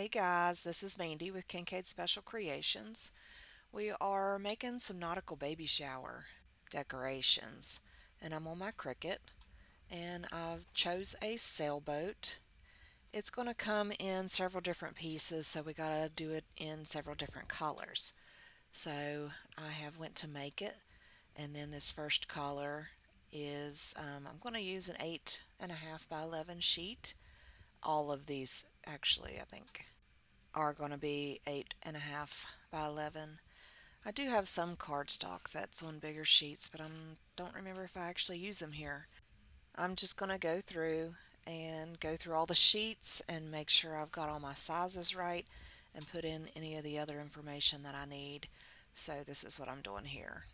Hey guys, this is Mandy with Kincaid Special Creations. We are making some Nautical Baby Shower decorations, and I'm on my Cricut, and I've chose a sailboat. It's going to come in several different pieces, so we got to do it in several different colors. So I have went to make it, and then this first color is I'm going to use an 8.5 by 11 sheet. All of these actually, I think, are going to be 8.5 by 11. I do have some cardstock that's on bigger sheets, but I don't remember if I actually use them here. I'm just going to go through all the sheets and make sure I've got all my sizes right and put in any of the other information that I need. So this is what I'm doing here.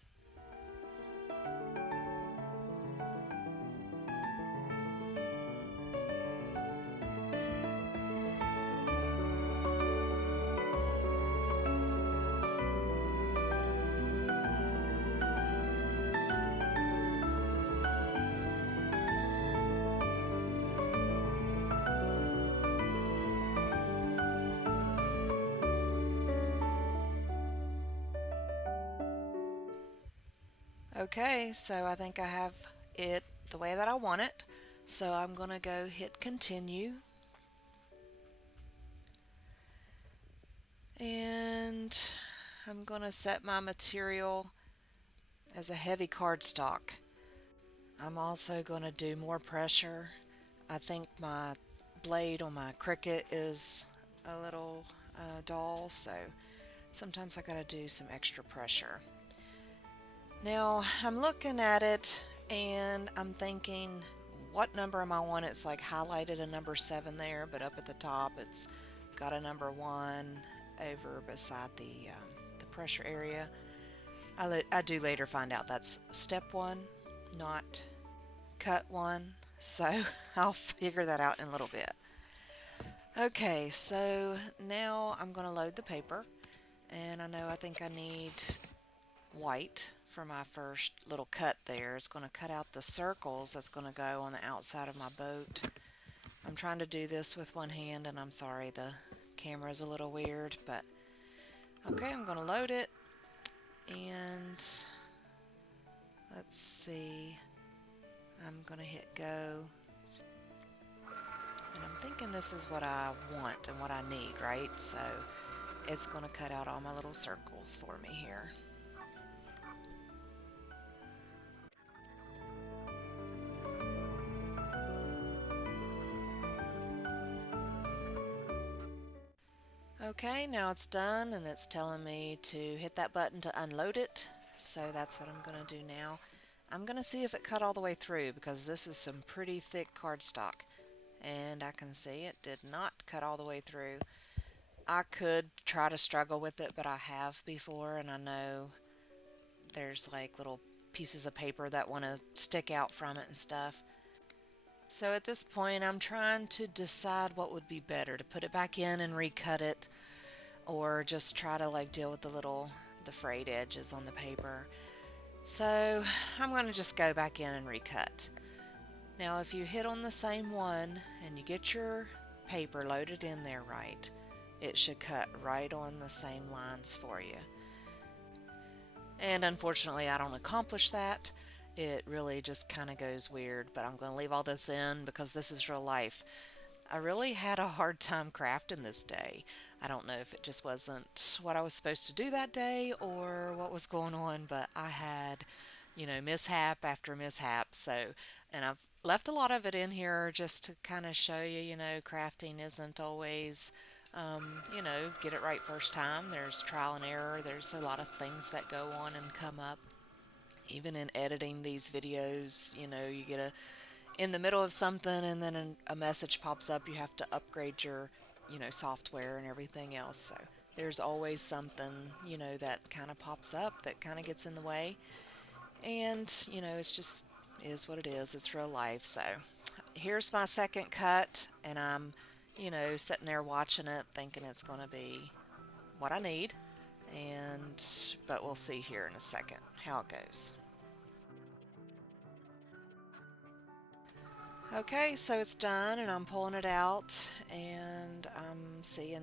Okay, so I think I have it the way that I want it. So I'm going to go hit continue. And I'm going to set my material as a heavy cardstock. I'm also going to do more pressure. I think my blade on my Cricut is a little dull, so sometimes I gotta do some extra pressure. Now I'm looking at it and I'm thinking, what number am I on? It's like highlighted a number 7 there, but up at the top it's got a number 1 over beside the pressure area. I do later find out that's step 1, not cut 1, so I'll figure that out in a little bit. Okay, so now I'm going to load the paper, and I think I need white for my first little cut there. It's going to cut out the circles that's going to go on the outside of my boat. I'm trying to do this with one hand, and I'm sorry the camera is a little weird, but okay, I'm going to load it, and let's see, I'm going to hit go, and I'm thinking this is what I want and what I need, right? So it's going to cut out all my little circles for me here. Okay, now it's done and it's telling me to hit that button to unload it. So that's what I'm going to do now. I'm going to see if it cut all the way through because this is some pretty thick cardstock. And I can see it did not cut all the way through. I could try to struggle with it, but I have before, and I know there's like little pieces of paper that want to stick out from it and stuff. So at this point I'm trying to decide what would be better, to put it back in and recut it, or just try to like deal with the frayed edges on the paper. So I'm going to just go back in and recut. Now if you hit on the same one and you get your paper loaded in there right, it should cut right on the same lines for you. And unfortunately I don't accomplish that. It really just kind of goes weird, but I'm going to leave all this in because this is real life. I really had a hard time crafting this day. I don't know if it just wasn't what I was supposed to do that day or what was going on, but I had, mishap after mishap. So, and I've left a lot of it in here just to kind of show you, crafting isn't always, get it right first time. There's trial and error. There's a lot of things that go on and come up. Even in editing these videos, you get in the middle of something and then a message pops up. You have to upgrade your, software and everything else. So there's always something, that kind of pops up that kind of gets in the way. And, it's just is what it is. It's real life. So here's my second cut, and I'm, sitting there watching it thinking it's going to be what I need. But we'll see here in a second how it goes. Okay, so it's done and I'm pulling it out and I'm seeing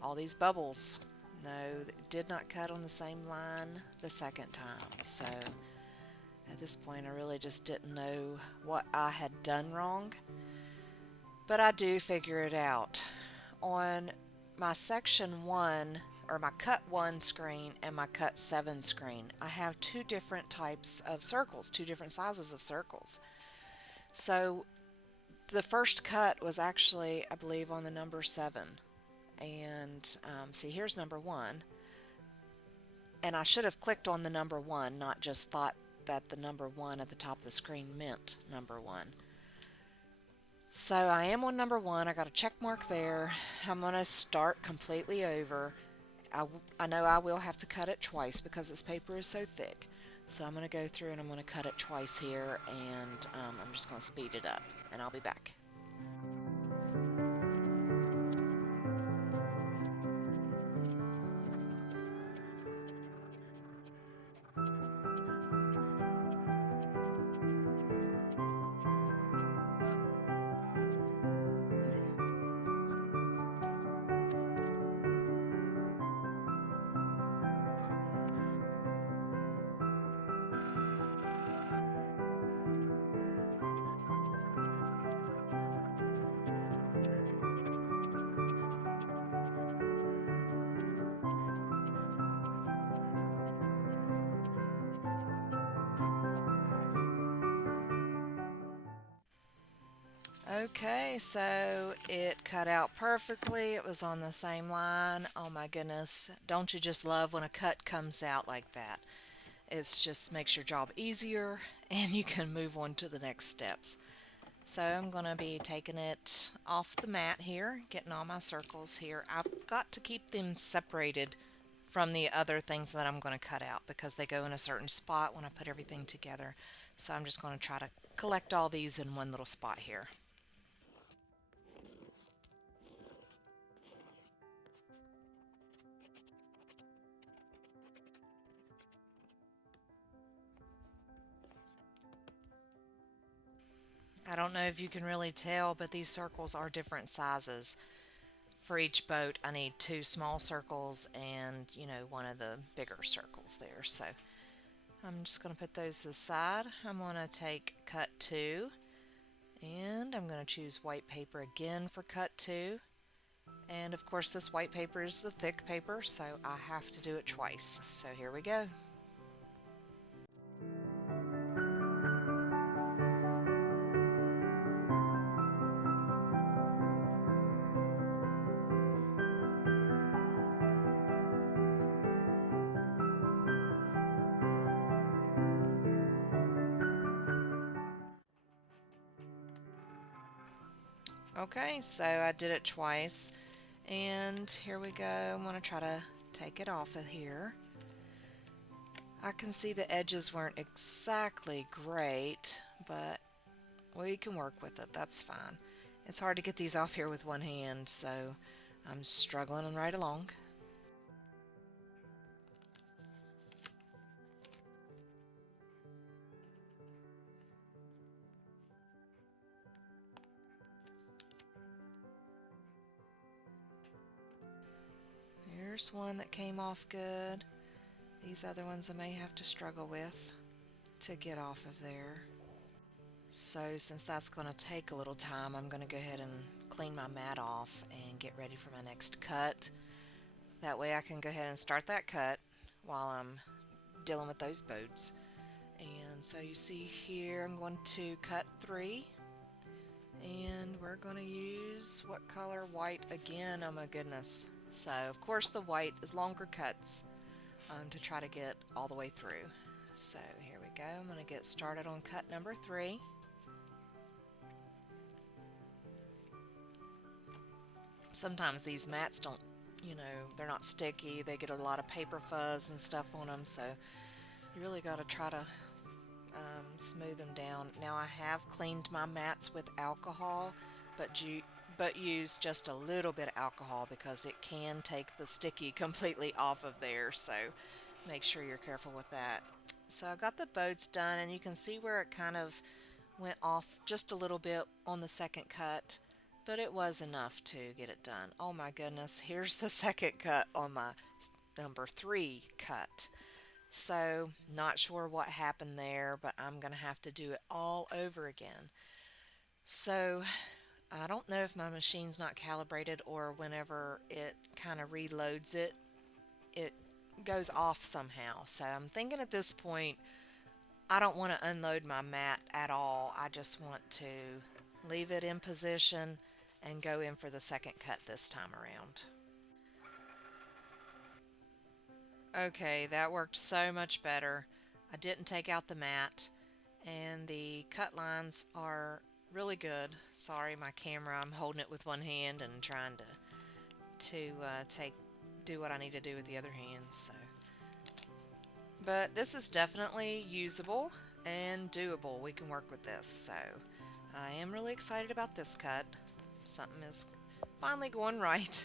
all these bubbles. No, it did not cut on the same line the second time. So at this point I really just didn't know what I had done wrong. But I do figure it out. On my section 1 or my cut 1 screen and my cut 7 screen, I have two different types of circles, two different sizes of circles. So the first cut was actually, I believe, on the number 7. And see, here's number 1. And I should have clicked on the number 1, not just thought that the number 1 at the top of the screen meant number 1. So I am on number 1. I got a check mark there. I'm going to start completely over. I know I will have to cut it twice because this paper is so thick. So I'm going to go through and I'm going to cut it twice here, and I'm just going to speed it up, and I'll be back. Okay, so it cut out perfectly. It was on the same line. Oh my goodness. Don't you just love when a cut comes out like that? It just makes your job easier and you can move on to the next steps. So I'm going to be taking it off the mat here, getting all my circles here. I've got to keep them separated from the other things that I'm going to cut out because they go in a certain spot when I put everything together. So I'm just going to try to collect all these in one little spot here. I don't know if you can really tell, but these circles are different sizes. For each boat, I need two small circles and, one of the bigger circles there. So I'm just going to put those to the side. I'm going to take cut 2, and I'm going to choose white paper again for cut 2. And of course, this white paper is the thick paper, so I have to do it twice. So here we go. Okay, so I did it twice, and here we go. I'm going to try to take it off of here. I can see the edges weren't exactly great, but we can work with it. That's fine. It's hard to get these off here with one hand, so I'm struggling right along. Here's one that came off good. These other ones I may have to struggle with to get off of there. So since that's going to take a little time, I'm going to go ahead and clean my mat off and get ready for my next cut. That way I can go ahead and start that cut while I'm dealing with those boats. And so you see here I'm going to cut 3, and we're going to use what color? White again. Oh my goodness. So of course the white is longer cuts to try to get all the way through. So here we go. I'm going to get started on cut number 3. Sometimes these mats don't, they're not sticky. They get a lot of paper fuzz and stuff on them, so you really got to try to smooth them down. Now I have cleaned my mats with alcohol, but use just a little bit of alcohol because it can take the sticky completely off of there, so make sure you're careful with that. So I got the boats done, and you can see where it kind of went off just a little bit on the second cut, but it was enough to get it done. Oh my goodness, here's the second cut on my number 3 cut. So, not sure what happened there, but I'm going to have to do it all over again. So, I don't know if my machine's not calibrated or whenever it kind of reloads it, it goes off somehow. So, I'm thinking at this point, I don't want to unload my mat at all. I just want to leave it in position and go in for the second cut this time around. Okay, that worked so much better. I didn't take out the mat, and the cut lines are really good. Sorry, my camera, I'm holding it with one hand and trying to do what I need to do with the other hand. So, but this is definitely usable and doable. We can work with this. So, I am really excited about this cut. Something is finally going right.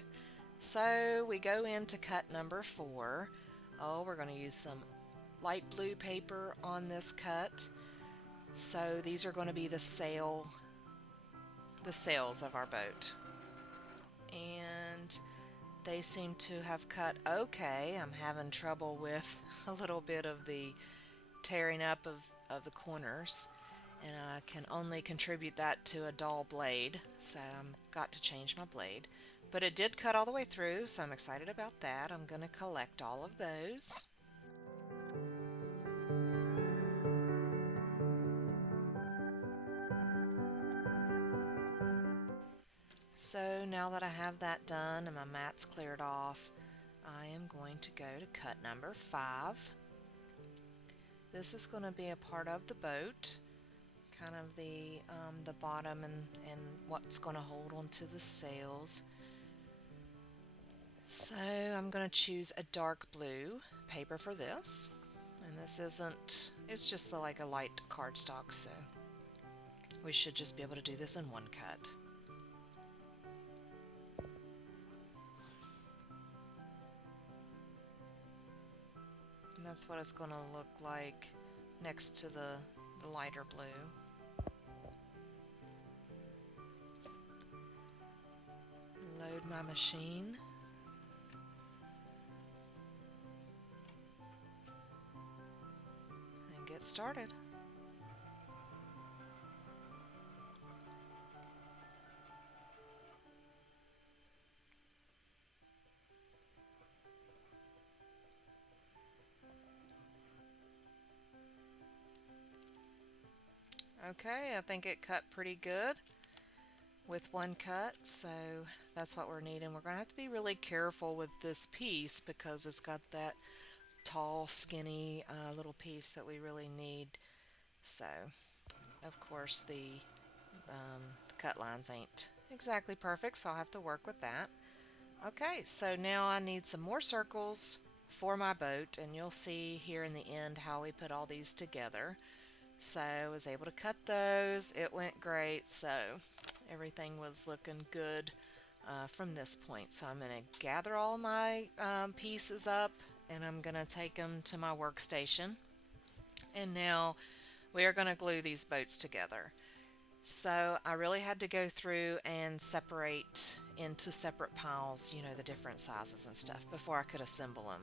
So, we go into cut number 4. Oh, we're going to use some light blue paper on this cut. So these are going to be the sails of our boat. And they seem to have cut okay. I'm having trouble with a little bit of the tearing up of the corners. And I can only contribute that to a dull blade. So I've got to change my blade. But it did cut all the way through, so I'm excited about that. I'm going to collect all of those. So now that I have that done and my mat's cleared off, I am going to go to cut number 5. This is going to be a part of the boat, kind of the bottom and what's going to hold onto the sails. So I'm going to choose a dark blue paper for this, and it's just like a light cardstock, so we should just be able to do this in one cut. And that's what it's going to look like next to the lighter blue. Load my machine. Get started. Okay, I think it cut pretty good with one cut, so that's what we're needing. We're going to have to be really careful with this piece because it's got that tall, skinny little piece that we really need. So, of course, the cut lines ain't exactly perfect, so I'll have to work with that. Okay, so now I need some more circles for my boat, and you'll see here in the end how we put all these together. So I was able to cut those. It went great, so everything was looking good from this point. So I'm going to gather all my pieces up, and I'm going to take them to my workstation. And now we are going to glue these boats together. So I really had to go through and separate into separate piles, the different sizes and stuff before I could assemble them.